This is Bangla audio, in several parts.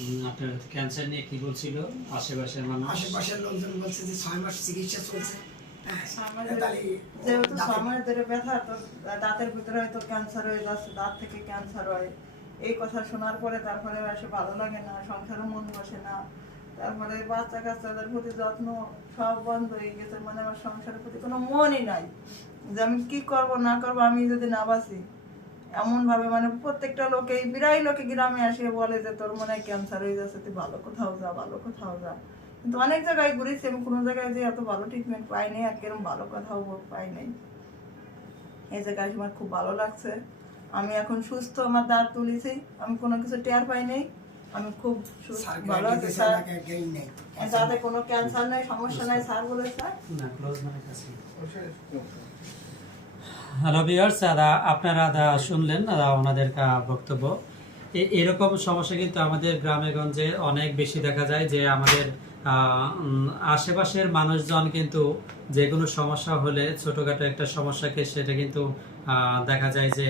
আপনার ক্যান্সার নিয়ে কি বলছিল? আশেপাশের মানুষ? আশেপাশের লোকজন বলছে যে ছয় মাস চিকিৎসা চলছে। হ্যাঁ যেহেতু দাঁতে- সময় ধরে ব্যথা তো দাঁতের ভিতরে হয়তো ক্যান্সার হয়ে যাচ্ছে দাঁত থেকে ক্যান্সার হয়। এই কথা শোনার পরে তারপরে এসে ভালো লাগে না সংসারও মন বসে না। তারপরে বাচ্চা কাচ্চাদের প্রতি যত্ন সব বন্ধ হয়ে গেছে মানে আমার সংসারের প্রতি কোনো মনই নাই। যে আমি কি করব না করব আমি যদি না বাঁচি এমন ভাবে মানে প্রত্যেকটা লোকে প্রায় লোকে গ্রামে আসে বলে যে তোর মনে হয় ক্যান্সার হয়ে যাচ্ছে তুই ভালো কোথাও যা ভালো কোথাও যা। কিন্তু অনেক জায়গায় ঘুরেছি আমি কোনো জায়গায় যে এত ভালো ট্রিটমেন্ট পাই নাই আর কিরম ভালো কথাও বল- পাই নাই। এই জায়গায় আমার খুব ভালো লাগছে। আমি এখন সুস্থ আমার দাঁত তুলেছি আমি কোনো কিছু টের পাই নাই। আমি খুব সুস্থ স্যার ভালো আছি স্যার দাঁতে কোনো ক্যান্সার নাই সমস্যা নাই স্যার বলে না ক্লোজ মানে কাছে। হ্যালো দাদা আপনারা শুনলেন দাদা ওনাদের বক্তব্য। এরকম সমস্যা কিন্তু আমাদের গ্রামে গঞ্জে অনেক বেশি দেখা যায় যে আমাদের আশেপাশের মানুষজন কিন্তু যে কোনো সমস্যা হলে, ছোটোখাটো একটা সমস্যাকে সেটা কিন্তু দেখা যায় যে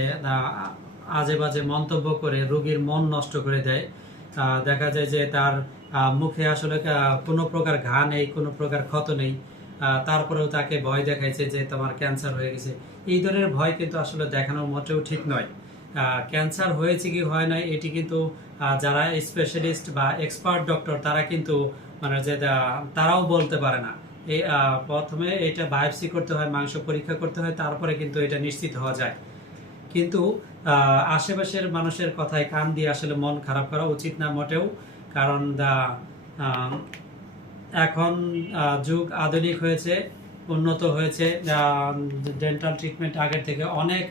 আজে বাজে মন্তব্য করে রোগীর মন নষ্ট করে দেয়। দেখা যায় যে তার মুখে আসলে কোনো প্রকার ঘা নেই, কোনো প্রকার ক্ষত নেই। তারপরেও তাকে ভয় দেখাইছে যে তোমার ক্যান্সার হয়ে গেছে। এই ধরনের ভয় কিন্তু আসলে দেখানোর মোটেও ঠিক নয়। ক্যান্সার হয়েছে কি হয় না এটি কিন্তু যারা স্পেশালিস্ট বা এক্সপার্ট ডক্টর তারা কিন্তু মানে যে তারাও বলতে পারে না। এই প্রথমে এটা বায়োপসি করতে হয়, মাংস পরীক্ষা করতে হয়, তারপরে কিন্তু এটা নিশ্চিত হওয়া যায়। কিন্তু আশেপাশের মানুষের কথায় কান দিয়ে আসলে মন খারাপ করা উচিত না মোটেও। কারণ দা এখন যুগ আধুনিক হয়েছে, উন্নত হয়েছে ডেন্টাল ট্রিটমেন্ট আগের থেকে অনেক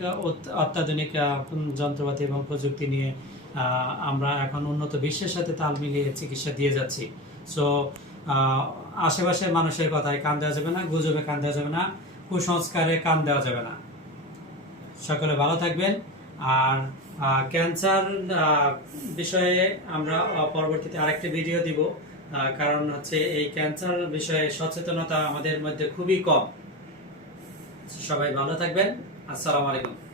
অত্যাধুনিক যন্ত্রপাতি এবং প্রযুক্তি নিয়ে আমরা এখন উন্নত বিশ্বের সাথে তাল মিলিয়ে চিকিৎসা দিয়ে যাচ্ছি। সো আশেপাশের মানুষের কথায় কান দেওয়া যাবে না, গুজবে কান দেওয়া যাবে না, কুসংস্কারে কান দেওয়া যাবে না। সকলে ভালো থাকবেন। আর ক্যান্সার বিষয়ে আমরা পরবর্তীতে আরেকটি ভিডিও দিব। কারণ হচ্ছে এই ক্যান্সার বিষয়ে সচেতনতা আমাদের মধ্যে খুবই কম। সবাই ভালো থাকবেন। আসসালামু আলাইকুম।